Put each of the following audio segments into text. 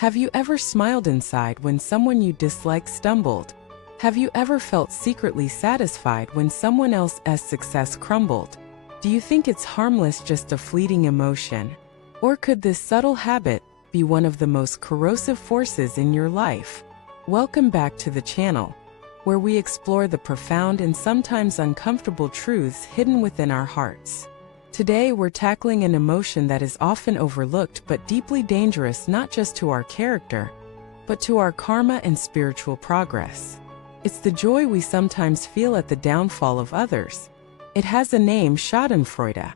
Have you ever smiled inside when someone you dislike stumbled? Have you ever felt secretly satisfied when someone else's success crumbled? Do you think it's harmless, just a fleeting emotion? Or could this subtle habit be one of the most corrosive forces in your life? Welcome back to the channel, where we explore the profound and sometimes uncomfortable truths hidden within our hearts. Today we're tackling an emotion that is often overlooked but deeply dangerous, not just to our character, but to our karma and spiritual progress. It's the joy we sometimes feel at the downfall of others. It has a name, schadenfreude,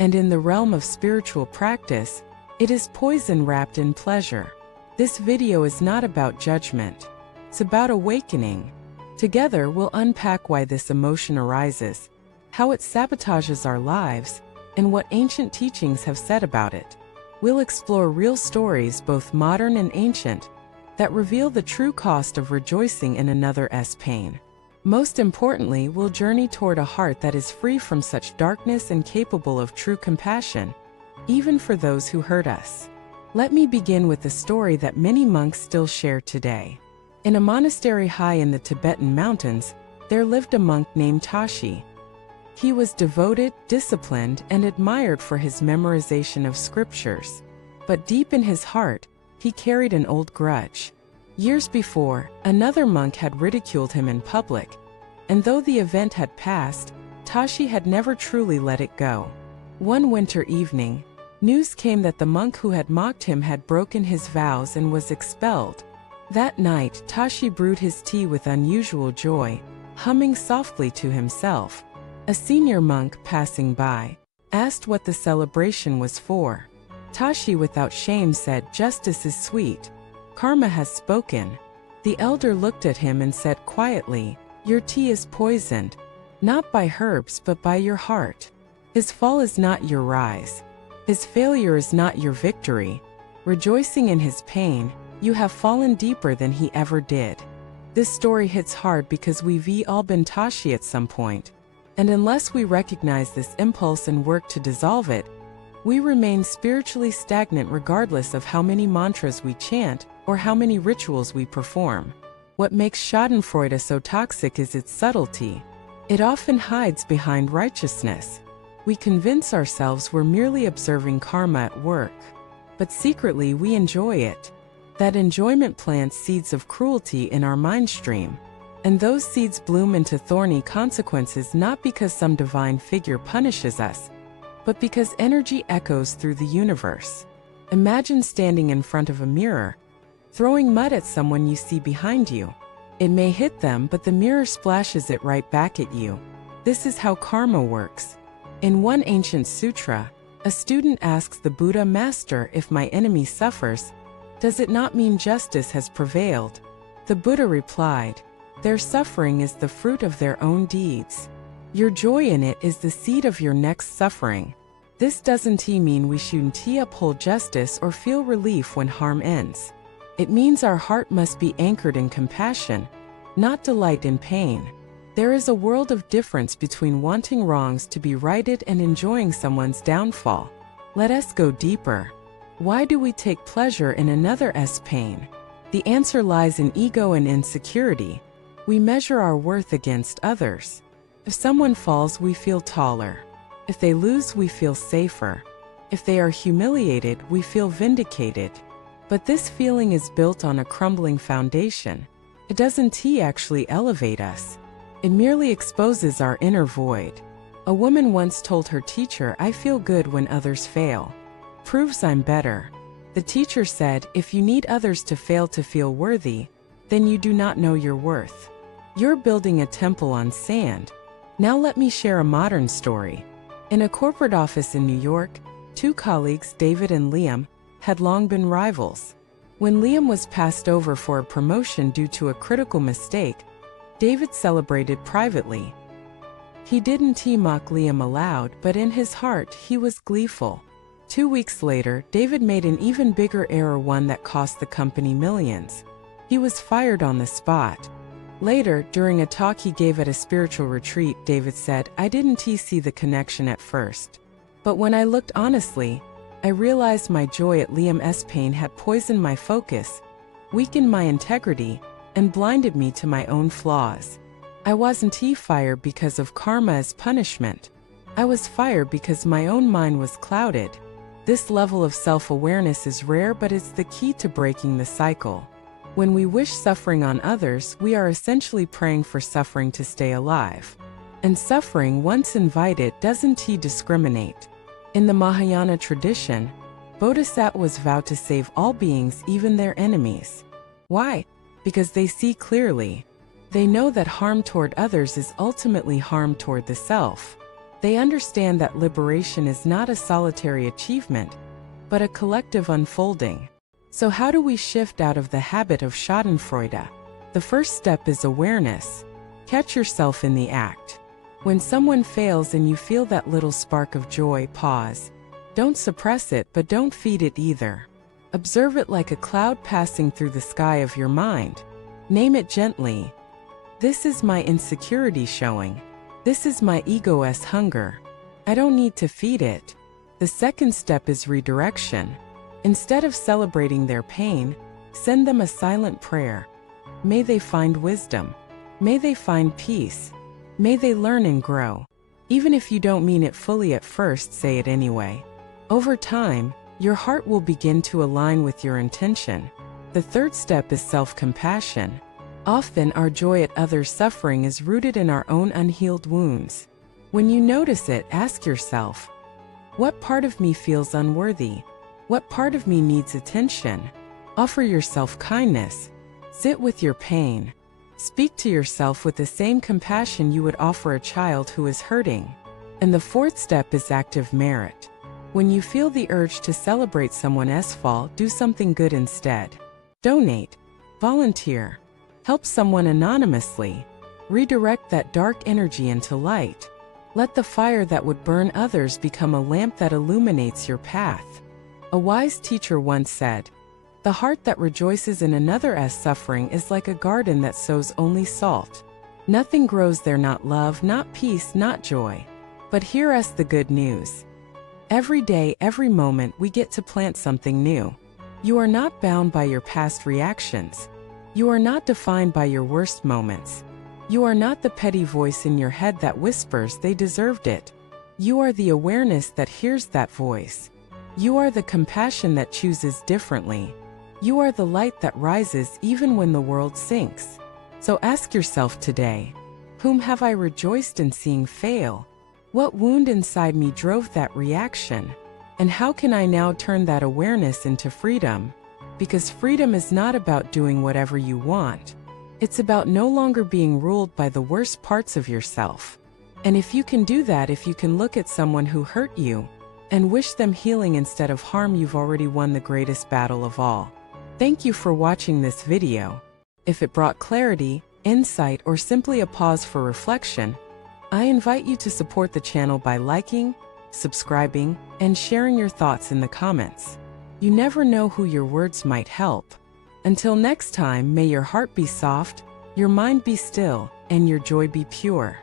and in the realm of spiritual practice, it is poison wrapped in pleasure. This video is not about judgment. It's about awakening. Together we'll unpack why this emotion arises, how it sabotages our lives, and what ancient teachings have said about it. We'll explore real stories, both modern and ancient, that reveal the true cost of rejoicing in another's pain. Most importantly, we'll journey toward a heart that is free from such darkness and capable of true compassion, even for those who hurt us. Let me begin with a story that many monks still share today. In a monastery high in the Tibetan mountains, there lived a monk named Tashi. He was devoted, disciplined, and admired for his memorization of scriptures. But deep in his heart, he carried an old grudge. Years before, another monk had ridiculed him in public, and though the event had passed, Tashi had never truly let it go. One winter evening, news came that the monk who had mocked him had broken his vows and was expelled. That night, Tashi brewed his tea with unusual joy, humming softly to himself. A senior monk passing by asked what the celebration was for. Tashi, without shame, said, "Justice is sweet. Karma has spoken." The elder looked at him and said quietly, "Your tea is poisoned, not by herbs but by your heart. His fall is not your rise. His failure is not your victory. Rejoicing in his pain, you have fallen deeper than he ever did." This story hits hard because we've all been Tashi at some point. And unless we recognize this impulse and work to dissolve it, we remain spiritually stagnant regardless of how many mantras we chant or how many rituals we perform. What makes schadenfreude so toxic is its subtlety. It often hides behind righteousness. We convince ourselves we're merely observing karma at work, but secretly we enjoy it. That enjoyment plants seeds of cruelty in our mind stream. And those seeds bloom into thorny consequences, not because some divine figure punishes us, but because energy echoes through the universe. Imagine standing in front of a mirror, throwing mud at someone you see behind you. It may hit them, but the mirror splashes it right back at you. This is how karma works. In one ancient sutra, a student asks the Buddha, "Master, if my enemy suffers, does it not mean justice has prevailed?" The Buddha replied, "Their suffering is the fruit of their own deeds. Your joy in it is the seed of your next suffering." This doesn't mean we shouldn't uphold justice or feel relief when harm ends. It means our heart must be anchored in compassion, not delight in pain. There is a world of difference between wanting wrongs to be righted and enjoying someone's downfall. Let us go deeper. Why do we take pleasure in another's pain? The answer lies in ego and insecurity. We measure our worth against others. If someone falls, we feel taller. If they lose, we feel safer. If they are humiliated, we feel vindicated. But this feeling is built on a crumbling foundation. It doesn't actually elevate us. It merely exposes our inner void. A woman once told her teacher, "I feel good when others fail. Proves I'm better." The teacher said, "If you need others to fail to feel worthy, then you do not know your worth. You're building a temple on sand." Now let me share a modern story. In a corporate office in New York, two colleagues, David and Liam, had long been rivals. When Liam was passed over for a promotion due to a critical mistake, David celebrated privately. He didn't mock Liam aloud, but in his heart he was gleeful. 2 weeks later, David made an even bigger error, one that cost the company millions. He was fired on the spot. Later, during a talk he gave at a spiritual retreat, David said, "I didn't see the connection at first. But when I looked honestly, I realized my joy at Liam's pain had poisoned my focus, weakened my integrity, and blinded me to my own flaws. I wasn't fired because of karma as punishment. I was fired because my own mind was clouded. This level of self-awareness is rare, but it's the key to breaking the cycle. When we wish suffering on others, we are essentially praying for suffering to stay alive. And suffering, once invited, doesn't discriminate. In the Mahayana tradition, bodhisattvas vow to save all beings, even their enemies. Why? Because they see clearly. They know that harm toward others is ultimately harm toward the self. They understand that liberation is not a solitary achievement, but a collective unfolding. So how do we shift out of the habit of schadenfreude? The first step is awareness. Catch yourself in the act. When someone fails and you feel that little spark of joy, pause. Don't suppress it, but don't feed it either. Observe it like a cloud passing through the sky of your mind. Name it gently. This is my insecurity showing. This is my ego's hunger. I don't need to feed it. The second step is redirection. Instead of celebrating their pain, send them a silent prayer. May they find wisdom. May they find peace. May they learn and grow. Even if you don't mean it fully at first, say it anyway. Over time, your heart will begin to align with your intention. The third step is self-compassion. Often our joy at others' suffering is rooted in our own unhealed wounds. When you notice it, ask yourself, what part of me feels unworthy? What part of me needs attention? Offer yourself kindness. Sit with your pain. Speak to yourself with the same compassion you would offer a child who is hurting. And the fourth step is active merit. When you feel the urge to celebrate someone's fall, do something good instead. Donate. Volunteer. Help someone anonymously. Redirect that dark energy into light. Let the fire that would burn others become a lamp that illuminates your path. A wise teacher once said, "The heart that rejoices in another's suffering is like a garden that sows only salt. Nothing grows there, not love, not peace, not joy." But here's the good news. Every day, every moment, we get to plant something new. You are not bound by your past reactions. You are not defined by your worst moments. You are not the petty voice in your head that whispers they deserved it. You are the awareness that hears that voice. You are the compassion that chooses differently. You are the light that rises even when the world sinks. So ask yourself today, whom have I rejoiced in seeing fail? What wound inside me drove that reaction? And how can I now turn that awareness into freedom? Because freedom is not about doing whatever you want. It's about no longer being ruled by the worst parts of yourself. And if you can do that, if you can look at someone who hurt you and wish them healing instead of harm, you've already won the greatest battle of all. Thank you for watching this video. If it brought clarity, insight, or simply a pause for reflection, I invite you to support the channel by liking, subscribing, and sharing your thoughts in the comments. You never know who your words might help. Until next time, may your heart be soft, your mind be still, and your joy be pure.